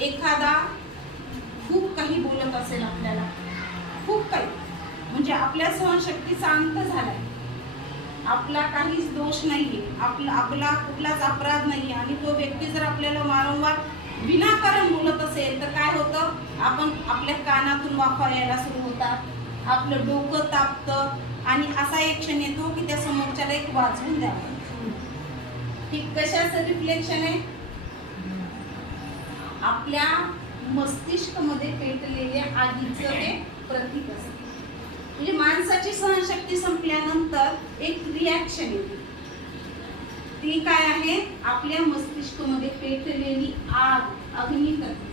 एखादा खूप काही बोलत असेल आपल्याला, खूप काही, म्हणजे आपल्या सहनशक्तीचा अंत झालाय, आपला काहीच दोष नाहीये, आपला कुठलाच अपराध नाहीये, आणि तो व्यक्ती जर आपल्याला वारंवार विनाकारण बोलत असेल तर काय होतं, आपण आपल्या कानातून वाफा यायला सुरू होतात, आपलं डोकं तापतं, आणि असा एक क्षण येतो की त्या समोरच्याला एक वाचवून द्यावं. ही कशाचं रिफ्लेक्शन आहे? आपल्या मस्तिष्क मध्ये पेटलेल्या आगीचं ते प्रतीक असते. म्हणजे माणसाची सहनशक्ती संपल्यानंतर एक रिॲक्शन येते, ती काय आहे? आपल्या मस्तिष्क मध्ये पेटलेली आग, अग्नितत्व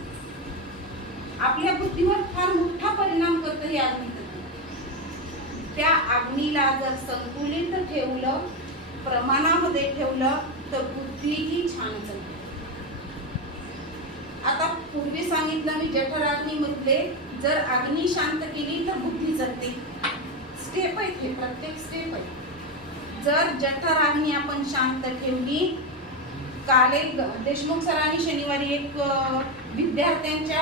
आपल्या बुद्धीवर फार मोठा परिणाम करतं हे अग्नितत्व. त्या अग्नीला जर संतुलित ठेवलं, प्रमाणामध्ये ठेवलं, तर बुद्धीही छान चालते. आता पूर्वी सांगितलं मी, जठराग्नी मधले जर अग्नी शांत केली तर बुद्धी चालते. स्टेप आहे, हे प्रत्येक स्टेप आहे. जर जठराग्नी आपण शांत ठेवली, काल एक देशमुख सरांनी शनिवारी एक विद्यार्थ्यांच्या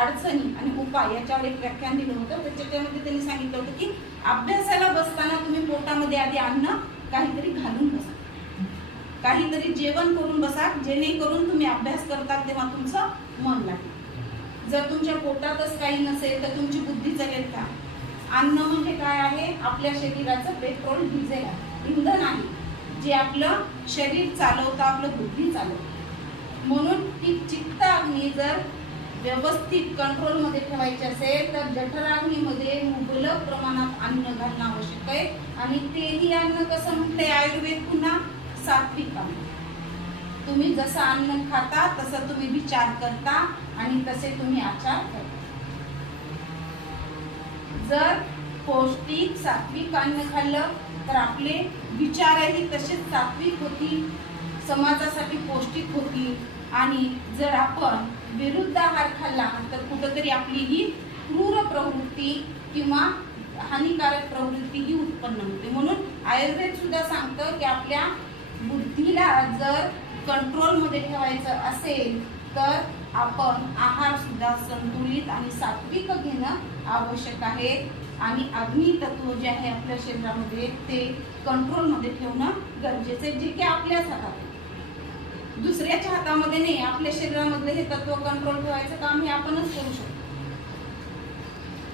अडचणी आणि उपाय याच्यावर एक व्याख्यान दिलं होतं. त्याच्यामध्ये त्यांनी सांगितलं होतं की अभ्यासाला बसताना तुम्ही पोटामध्ये आधी अन्न काहीतरी घालून बसा, काहीतरी जेवण करून बसा, जेणेकरून तुम्ही अभ्यास करता तेव्हा तुमचं मन लागेल. जर तुमच्या पोटातच काही नसेल तर तुमची बुद्धी चालेल का? अन्न म्हणजे काय आहे? आपल्या शरीराचं पेट्रोल, डिझेल आहे, इंधन आहे, जे आपलं शरीर चालवतं, आपलं बुद्धी चालवतं. म्हणून ती चित्त अग्नी जर व्यवस्थित कंट्रोलमध्ये ठेवायची असेल तर जठराग्नीमध्ये मुबलक प्रमाणात अन्न घालणं आवश्यक आहे. आणि तेही अन्न कसं म्हणते आयुर्वेद पुन्हा? सात्विक अन्न. तुम्ही जसं अन्न खाता तसं तुम्ही विचार करता आणि तसे तुम्ही आचार करता. जर पौष्टिक सात्विक अन्न खाल्लं तर आपले विचारही तसेच सात्विक होतील, समाजासाठी पौष्टिक होतील. आणि जर आपण विरुद्ध आहार खाल्ला तर कुठंतरी आपली ही क्रूर प्रवृत्ती किंवा हानिकारक प्रवृत्ती ही उत्पन्न होते. म्हणून आयुर्वेद सुद्धा सांगतं की आपल्या बुद्धीला जर कंट्रोलमध्ये ठेवायचं असेल तर आपण आहार सुद्धा संतुलित आणि सात्विक घेणं आवश्यक आहे. आणि अग्नी तत्व जे आहे आपल्या शरीरामध्ये ते कंट्रोलमध्ये ठेवणं गरजेचं आहे, जे की आपल्याच हातात आहे, दुसऱ्याच्या हातामध्ये नाही. आपल्या शरीरामधले हे तत्व कंट्रोल ठेवायचं काम हे आपणच करू शकतो.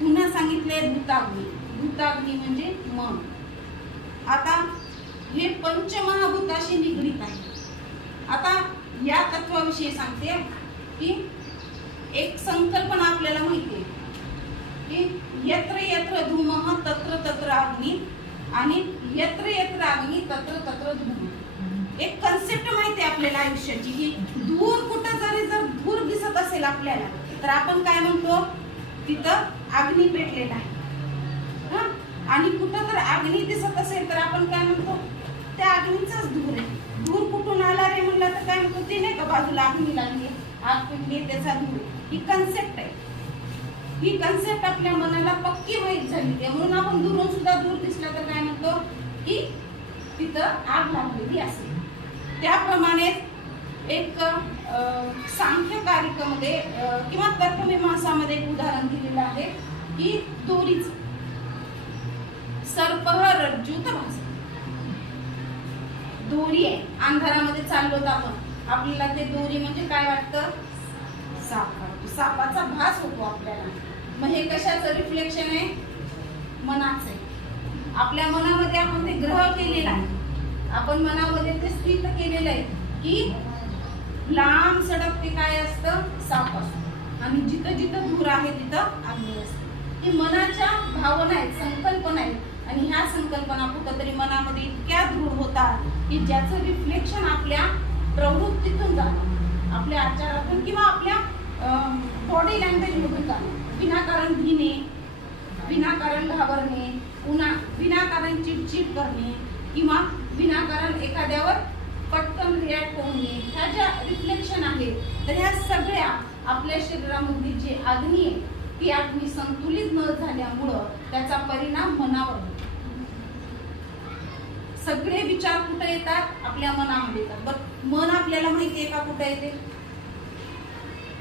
पुन्हा सांगितलंय भूताग्नी. भूताग्नी म्हणजे मन. आता हे पंचमहाभूताशी निगडीत आहे. आता या तत्वाविषयी सांगते की एक संकल्पना आपल्याला माहिती आहे की यत्र यत्र धूमः तत्र तत्र अग्नी, आणि यत्र यत्र अग्नी तत्र तत्र धूम. एक कन्सेप्ट माहिती आहे आपल्याला आयुष्याची की दूर कुठं जर धूर दिसत असेल आपल्याला तर आपण काय म्हणतो? तिथं अग्नी पेटलेला आहे. आणि कुठं जर अग्नी दिसत असेल तर आपण काय म्हणतो? त्या अग्नीचाच धूर आहे. धूर कुठून आला रे म्हणलं तर काय म्हणतो? ते नाही का बाजूला अग्नी लागली, आग पेटली, त्याचा धूर. ही कन्सेप्ट आहे. ही कन्सेप्ट आपल्या मनाला पक्की माहीत झाली आहे. म्हणून आपण दुरून सुद्धा धूर दिसला तर काय म्हणतो? की तिथं आग लागलेली असेल. त्याप्रमाणे एक सांख्यकारिकेमध्ये किंवा तर्कमीमांसामध्ये एक उदाहरण दिलेलं आहे की दोरीचं. सर्पः रज्जूत भासते. दोरी आहे, अंधारामध्ये चाललो तर आपण, आपल्याला ते दोरी म्हणजे काय वाटतं? साप वाटतो, सापाचा भास होतो आपल्याला. मग हे कशाचं रिफ्लेक्शन आहे? मनाचं आहे. आपल्या मनामध्ये आपण ते ग्रह केलेला आहे, आपण मनामध्ये ते स्थित केलेलं आहे की लांब सडक ते काय असतं? साप असतो. आणि जिथं जिथं धूर आहे तिथं अग्नी असते. ही मनाच्या भावना आहेत, संकल्पना आहेत. आणि ह्या संकल्पना कुठंतरी मनामध्ये इतक्या दृढ होतात की ज्याचं रिफ्लेक्शन आपल्या प्रवृत्तीतून जातं, आपल्या आचारातून किंवा आपल्या बॉडी लँग्वेजमधून जाणं. विनाकारण भिणे, विनाकारण घाबरणे, पुन्हा विनाकारण चिडचिड करणे किंवा विनाकारण एखाद्यावर पटकन रिॲक्ट होणे, ह्या ज्या रिफ्लेक्शन आहेत तर ह्या सगळ्या आपल्या शरीरामधली जी अग्नी आहे ती अग्नी संतुलित न झाल्यामुळं त्याचा परिणाम मनावर होतो. सगळे विचार कुठे येतात? आपल्या मनामध्ये येतात. बरं, मन आपल्याला माहिती आहे का कुठे येते?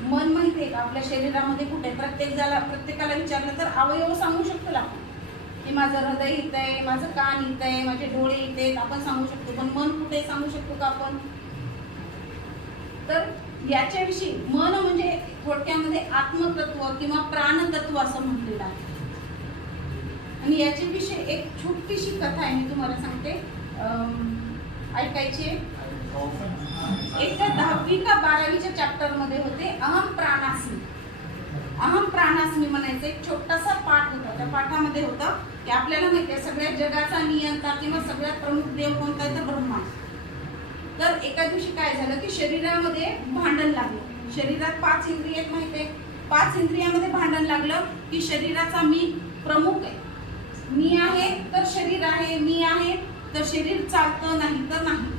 मन माहिती आहे का आपल्या शरीरामध्ये कुठे? प्रत्येकाला विचारलं तर अवयव सांगू शकतो ना आपण, की माझं हृदय इथं आहे, माझं कान इथं आहे, माझे डोळे इथे आहेत, आपण सांगू शकतो. पण मन कुठे सांगू शकतो का आपण? तर याच्याविषयी मन म्हणजे थोडक्यामध्ये आत्मतत्व किंवा प्राणतत्व असं म्हटलेलं आहे. आणि याच्याविषयी एक छोटीशी कथा आहे, मी तुम्हाला सांगते, ऐकायची. एक 10वी का 12वीच्या चॅप्टर मध्ये होते अहम प्राणास्मी. अहम प्राणास्मी म्हणायचं एक छोटासा पाठ होता. त्या पाठामध्ये होतं की आपल्याला माहिती आहे सगळ्या जगाचा नियंता किंवा सगळ्यात प्रमुख देव कोणता आहे? तर ब्रह्मा. तर एका दिवशी काय झालं की शरीरामध्ये भांडण लागलं. शरीरात 5 इंद्रिय आहेत माहिती आहे. 5 इंद्रियामध्ये भांडण लागलं की शरीराचा मी प्रमुख आहे, मी आहे तर शरीर आहे, मी आहे तर शरीर चालतं, नाही तर नाही.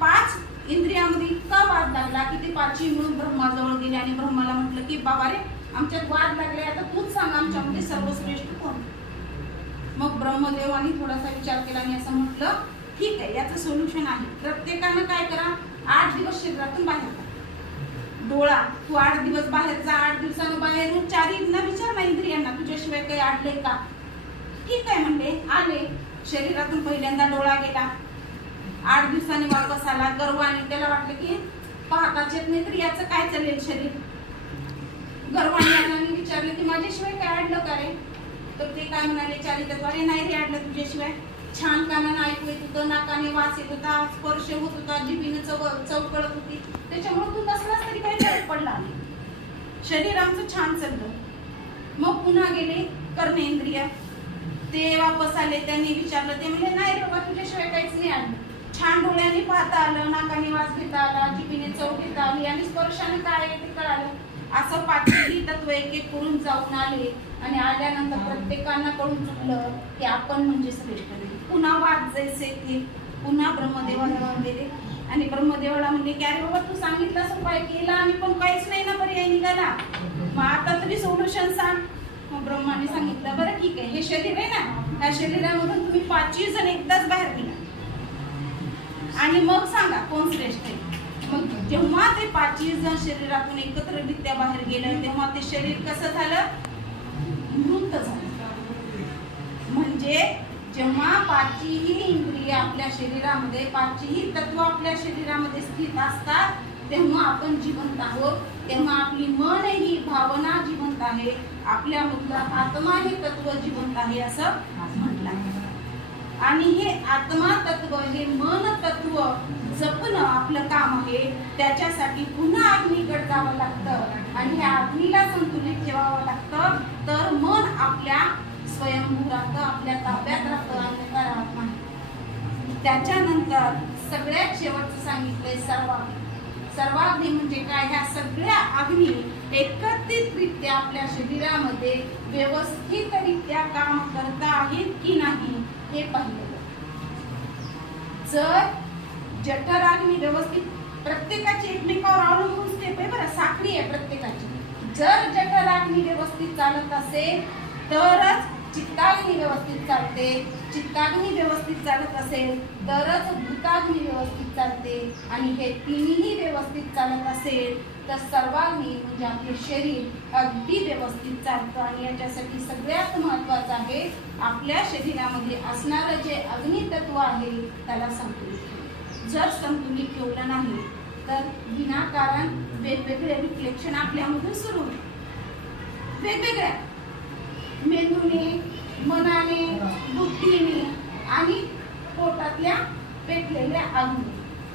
5 इंद्रियामध्ये इतका वाद लागला की ते 5ही मिळून ब्रह्माजवळ गेले आणि ब्रह्माला म्हटलं की बाबा रे, आमच्यात वाद लागले, आता तूच सांग आमच्यामध्ये सर्वश्रेष्ठ कोण? मग ब्रह्मदेवानी थोडासा विचार केला आणि असं म्हटलं ठीक आहे, याचं सोल्युशन आहे. प्रत्येकानं काय करा, 8 दिवस शरीरातून बाहेर जा. डोळा, तू 8 दिवस बाहेर जा. 8 दिवसानं बाहेर येऊन 4 विचार ना इंद्रियांना तुझ्याशिवाय काही आडले का? ठीक आहे म्हणले, आले. शरीरातून पहिल्यांदा डोळा गेला, 8 दिवसांनी वापस आला. गर्वाने त्याला वाटलं की पाहताच येत नाही तर याचं काय चालेल शरीर. गर्वाने आल्याने विचारलं की माझ्याशिवाय काय आडलं का रे? तर ते काय म्हणाले, चारितत्वाने नाही रे आडलं तुझ्याशिवाय. छान कानानं ऐकू येत होतं, नाकाने वास येत होता, स्पर्श होत होता, जिभीने चव कळत होती, त्याच्यामुळे तू नसलास तरी काही फरक पडला नाही. शरीर आमचं छान चाललं. मग पुन्हा गेले कर्मेंद्रिय, ते वापस आले. त्यांनी विचारलं, ते म्हणजे नाही रे बाबा तुझ्याशिवाय काहीच नाही आलं. छान डोळ्यांनी पाहता आलं, नाकाने वास घेता आला, जिभीने चव घेता आली आणि स्पर्शाने काय आहे ते कळालं. असं 5ही तत्व एक एक करून जाऊन आले आणि आल्यानंतर प्रत्येकांना कळून चुकलं की आपण म्हणजे श्रेष्ठ नाही. पुन्हा वाद जैसे ते पुन्हा ब्रह्मदेवाला गेले आणि ब्रह्मदेवाला म्हणले की अरे बाबा तू सांगितलंस उपाय केला, आम्ही पण काहीच नाही ना पर्याय निघाला, मग आता तरी सोल्युशन सांग. मग ब्रह्माने सांगितलं बरं ठीक आहे, हे शरीर आहे ना, या शरीरामधून तुम्ही 5ही जण एकदाच बाहेर निघा आणि मग सांगा कोण श्रेष्ठ आहे. मग जेव्हा ते 5ही जण शरीरातून एकत्ररित्या बाहेर गेलं तेव्हा ते शरीर कसं झालं? मृत झालं. म्हणजे जेव्हा 5ही इंद्रिय आपल्या शरीरामध्ये, 5ही तत्व आपल्या शरीरामध्ये स्थित असतात तेव्हा आपण जिवंत आहोत. तेव्हा आपली मन ही भावना जिवंत आहे, आपल्यामधलं आत्मा हे तत्व जिवंत आहे असं म्हटलं आहे. आणि हे आत्मा तत्व, हे मन तत्व जपणं आपलं काम आहे. त्याच्यासाठी पुन्हा अग्नीकडे जावं लागतं आणि ह्या अग्नीला संतुलित ठेवावं लागतं. तर मन आपल्या स्वयंभू राहतं, आपल्या ताब्यात राहतं, अन्यथा राहत नाही. त्याच्यानंतर सगळ्यात शेवटचं सांगितलंय सर्वाग्नी. सर्वाग्नी म्हणजे काय? ह्या सगळ्या अग्नी एकत्रितरित्या आपल्या शरीरामध्ये व्यवस्थितरित्या काम करता आहेत की नाही हे पाहिलं. जर जठराग्नी व्यवस्थित, प्रत्येकाची एकमेकावर अवलंबून स्टेप आहे बरं, साखळी आहे प्रत्येकाची. जर जठराग्नी व्यवस्थित चालत असेल तरच चित्ताग्नी व्यवस्थित चालते, चित्ताग्नी व्यवस्थित चालत असेल तरच भूताग्नी व्यवस्थित चालते आणि हे तिन्ही व्यवस्थित चालत असेल तर सर्वाग्नी म्हणजे आपले शरीर अगदी व्यवस्थित चालतं. आणि याच्यासाठी सगळ्यात महत्त्वाचं आहे आपल्या शरीरामध्ये असणारं जे अग्नितत्व आहे त्याला संतुलित ठेवणं. जर संतुलित ठेवलं नाही तर विनाकारण वेगवेगळे रिफ्लेक्शन आपल्यामधून सुरू होतात. वेगवेगळ्या मेंदूने, मनाने, बुद्धीने आणि पोटातल्या पेटलेल्या अग्नी,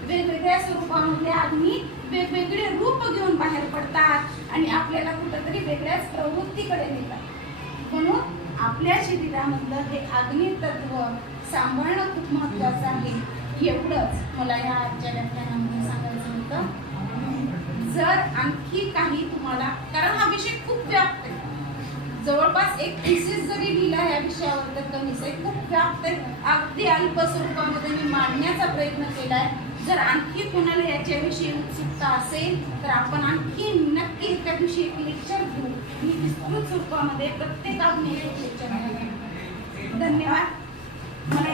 वेगवेगळ्या स्वरूपामधल्या अग्नी वेगवेगळे रूप घेऊन बाहेर पडतात आणि आपल्याला कुठेतरी वेगळ्याच प्रवृत्तीकडे नेतात. म्हणून आपल्या शरीरामधलं हे अग्नितत्व सांभाळणं खूप महत्त्वाचं आहे. एवढंच मला या आजच्या व्याख्यानामध्ये सांगायचं होतं. जर आणखी काही तुम्हाला, कारण हा विषय खूप व्याप्त आहे, जवळपास एक थिसिस जरी लिहिला या विषयावर तर कमीच आहे, खूप व्याप्त आहे. अगदी अल्प स्वरूपामध्ये मी मांडण्याचा प्रयत्न केलाय. जर आणखी कोणाला याच्याविषयी उत्सुकता असेल तर आपण आणखी नक्की एका दिवशी एक लेक्चर घेऊ. मी विस्तृत स्वरूपामध्ये प्रत्येक लेक्चर. धन्यवाद. मला